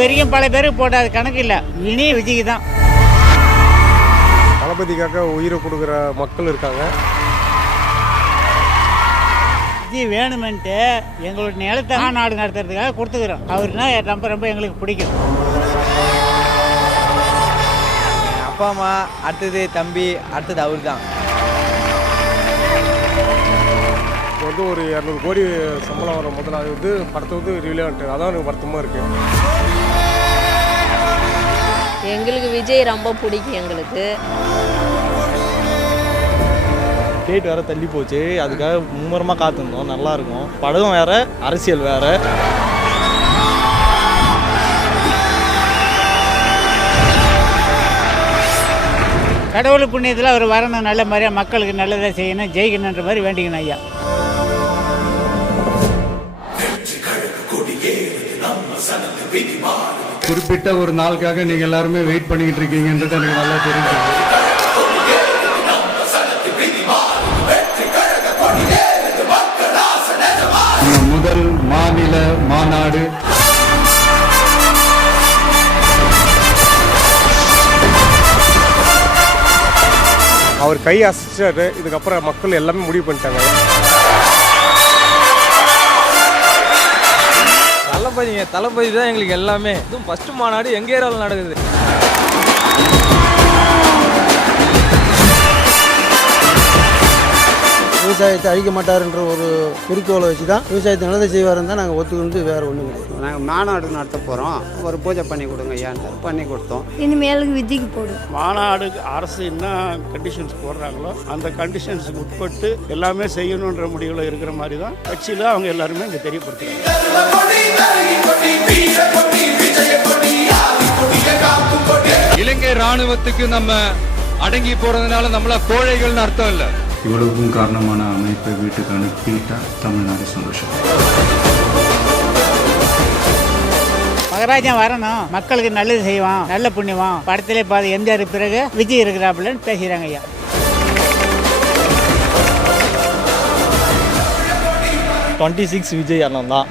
வரைக்கும் பல பேருக்கு போட்டாது கணக்கு இல்லை, இனி விஜய்க்கு தான். தளபதிக்காக உயிரை கொடுக்குற மக்கள் இருக்காங்க. விஜய் வேணுமென்ட்டு எங்களோட நிலத்தை நாடு நடத்துறதுக்காக கொடுத்துக்கிறோம். அவருனா ரொம்ப எங்களுக்கு பிடிக்கும். அப்பா அம்மா அடுத்தது தம்பி அடுத்தது அவர் தான். இப்போ ஒரு 200 கோடி சம்பளம் வர முதல்ல அது படத்தை ரிலீவ் அதான் எனக்கு வருத்தமாக இருக்குது. எங்களுக்கு விஜய் ரொம்ப பிடிக்கும். எங்களுக்கு டேட் வேறு தள்ளி போச்சு, அதுக்காக மும்முரமாக காத்திருந்தோம். நல்லாயிருக்கும். படம் வேறு, அரசியல் வேறு. கடவுள் புண்ணியத்தில் அவர் வரணும், நல்ல மாதிரியாக மக்களுக்கு நல்லதாக செய்யணும், ஜெயிக்கணுன்ற மாதிரி வேண்டிக்கணும் ஐயா. குறிப்பிட்ட ஒரு நாளுக்காக நீங்கள் எல்லாருமே வெயிட் பண்ணிக்கிட்டு இருக்கீங்கன்றது எனக்கு நல்லா தெரிஞ்சது. முதல் மாநில மாநாடு அவர் கை அசைச்சாரு. இதுக்கப்புறம் மக்கள் எல்லாமே முடிவு பண்ணிட்டாங்க. தளபதி தான் எங்களுக்கு எல்லாமே. இதுவும் ஃபர்ஸ்ட் மாநாடு எங்கள் ஏரியாவில் நடக்குது. விவசாயத்தை அழிக்க மாட்டாருன்ற ஒரு குறிக்கோளை வச்சு தான் விவசாயத்தை நல்லதை செய்வாருன்னு தான் நாங்கள் ஒத்துக்கிட்டு வேறு ஒன்றும் கிடையாது. நாங்கள் மாநாடு நடத்த போகிறோம், ஒரு பூஜை பண்ணி கொடுங்க ஐயான்னு பண்ணி கொடுத்தோம். இனிமேலுக்கு விஜய்க்கு போடும். மாநாடுக்கு அரசு என்ன கண்டிஷன்ஸ் போடுறாங்களோ அந்த கண்டிஷன்ஸுக்கு உட்பட்டு எல்லாமே செய்யணுன்ற முடிவில் இருக்கிற மாதிரி தான் கட்சியில் அவங்க எல்லாருமே இங்கே தெரியப்படுத்துறாங்க. இலங்கை ராணுவத்துக்கு நம்ம அடங்கி போறதுனால நம்மள கோழைகள்னு அர்த்தம் இல்லை. இவ்வளவுக்கும் காரணமான அமைப்பை வீட்டுக்கு அனுப்பிட்டா தமிழ்நாடு சந்தோஷம். மகராஜா வரணும், மக்களுக்கு நல்லது செய்வான், நல்ல புண்ணியவான். படத்திலே பாதி எம்ஜிஆர் பிறகு விஜய் இருக்கிறாப்புலன்னு பேசுகிறாங்க ஐயா. 26 விஜய் அண்ணன் தான்.